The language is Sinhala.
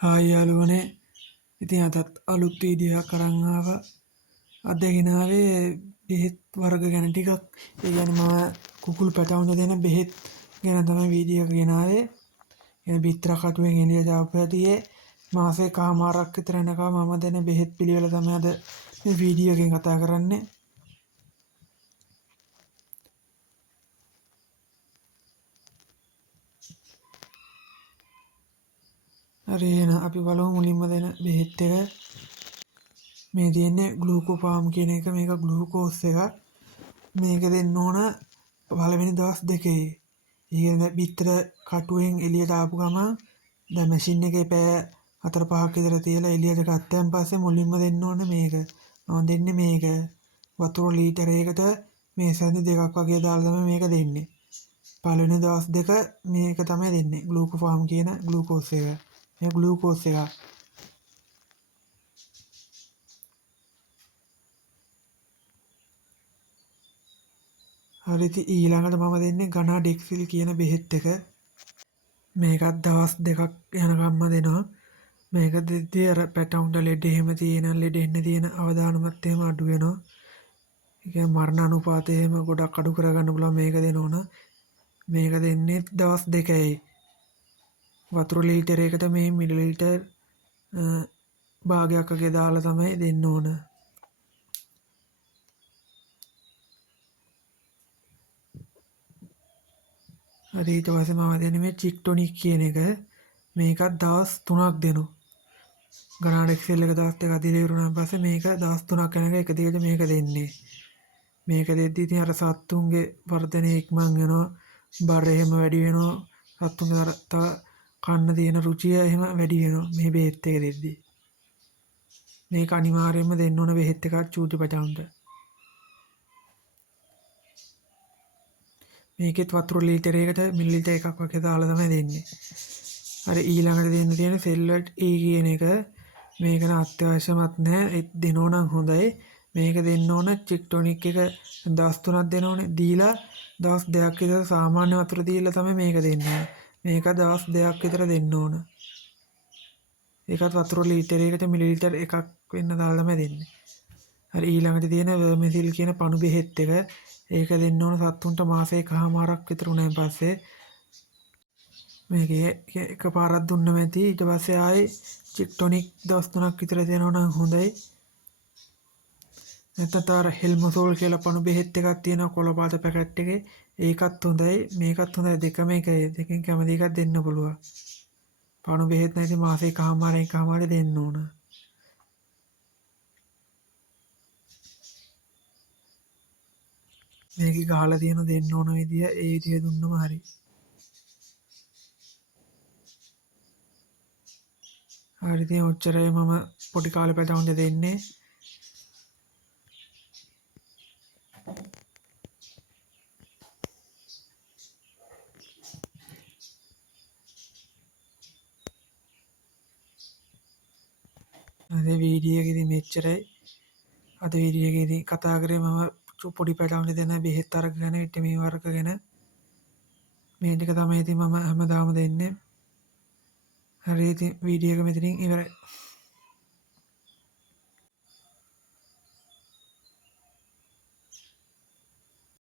හායි යාළුවනේ. ඉතින් අදත් අලුත් වීඩියෝවක් අරන් ආවා. අද ගෙනාවේ බෙහෙත් වර්ග ගැන ටිකක්. ඒ කියන්නේ මම කුකුළු පැටවුන්ට දෙන බෙහෙත් ගැන තමයි වීඩියෝ එක ගෙනාවේ. එන බිත්තර කටුවෙන් එළිය දාපු හැටියේ මාසෙකමාරක් විතර යනකම් මම දෙන බෙහෙත් පිළිවෙල තමයි අද මේ වීඩියෝ එකෙන් කතා කරන්නේ. හරි එහෙනම් අපි බලමු මුලින්ම දෙන බෙහෙත් එක. මේ තියෙන්නේ ග්ලූකෝෆාම් කියන එක. මේක ග්ලූකෝස් එකක්. මේක දෙන්න ඕන පළවෙනි දවස් දෙකේ. ඊගෙන බිත්තර කටුවෙන් එළියට ආපු ගමන් දැන් මැෂින් එකේ පැය 4-5ක් විතර තියලා එළියට ගත්තන් පස්සේ මුලින්ම දෙන්න ඕනේ මේක. මම දෙන්නේ මේක. වතුර ලීටරයකට මේ සැඳි දෙකක් වගේ දාලා තමයි මේක දෙන්නේ. පළවෙනි දවස් දෙක මේක තමයි දෙන්නේ. ග්ලූකෝෆාම් කියන ග්ලූකෝස් එක. මේ ග්ලූකෝස් එක. හරි ඉතින් ඊළඟට මම දෙන්නේ ගනාඩෙක්සිල් කියන බෙහෙත් එක. මේකත් දවස් දෙකක් යනකම්ම දෙනවා. මේක දෙද්දී අර පැටවුන්ට ලෙඩ එහෙම තියෙන ලෙඩ එන්න තියෙන අවදානමත් එහෙම අඩු වෙනවා. ඒ කියන්නේ මරණ අනුපාතය එහෙම ගොඩක් අඩු කරගන්න පුළුවන් මේක දෙනවන. මේක දෙන්නේ දවස් දෙකයි. වතුර ලීටරයකට මේ මිලිලීටර් භාගයක් වගේ දාලා තමයි දෙන්න ඕන. හරි ඊට පස්සේ මම දෙන්නේ මේ චික්ටොනික් කියන එක. මේකත් දවස් 3ක් දෙනවා. ගනාඩෙක්සෙල් එක දවස් දෙකක් දීලා ඉවරුනාන් පස්සේ මේක දවස් 3ක් යනකම් එක දිගට මේක දෙන්නේ. මේක දෙද්දී ඉතින් අර සත්තුන්ගේ වර්ධනය ඉක්මන් වෙනවා. බර එහෙම වැඩි වෙනවා. සත්තුන්ගේ අර තව කන්න තියෙන රුචිය එහෙම වැඩි වෙනවා මේ බෙහෙත් එක දෙද්දී. මේක අනිවාර්යයෙන්ම දෙන්න ඕන බෙහෙත් එකක් චූටි පැටවුන්ට. මේකෙත් වතුර ලීටරයකට මිලිලීටර් එකක් වගේ දාලා තමයි දෙන්නේ. හරි ඊළඟට දෙන්න තියෙන සෙල්වර්ට් E කියන එක. මේක නම් අත්‍යවශ්‍යමත් නැහැ. ඒත් දෙනෝ නම් හොඳයි. මේක දෙන්න ඕන චික්ටොනික් එක දවස් 3ක් දෙන්න ඕනේ. දීලා දවස් 2ක් විතර සාමාන්‍ය වතුර දීලා තමයි මේක දෙන්නේ. මේක දවස් 2ක් විතර දෙන්න ඕන. ඒකත් වතුර ලීටරයකට මිලිලීටර් එකක් වෙන්න දාලා තමයි දෙන්නේ. හරි ඊළඟට තියෙන වර්මිසිල් කියන පණු බෙහෙත් එක. ඒක දෙන්න ඕන සත්තුන්ට මාසෙකමාරක් විතර උනාන් පස්සේ. මේක එකපාරක් දුන්නම ඇති. ඊට පස්සේ ආයේ චික්ටොනික් දවස් 3ක් විතර දෙනවා නම් හොඳයි. නැත්නම් තව හෙල්මසෝල් කියලා පණු බෙහෙත් එකක් තියෙනවා කොළ පාට පැකට් එකේ. ඒකත් හොඳයි. මේකත් හොඳයි. දෙකම එකයි. දෙකෙන් කැමති එකක් දෙන්න පුළුවන්. පණු බෙහෙත් නැති මාසෙකමාරෙන් දෙන්න ඕන. මේක ගහලා තියෙන දෙන්න ඕන විදිය ඒ විදිය දුන්නම හරි. හරි ඉතින් ඔච්චරයි මම පොඩි කාලේ පැටවුන්ට දෙන්නේ. අද වීඩියෝ එකේදී මෙච්චරයි. අද වීඩියෝ එකේදී කතා කරේ මම පොඩි පැටවුන්ට දෙන බෙහෙත් වර්ග ගැන, විටමින් වර්ග ගැන. මේ ටික තමයි ඉතින් මම හැමදාම දෙන්නේ. හරි ඉතින් වීඩියෝ එක මෙතනින් ඉවරයි.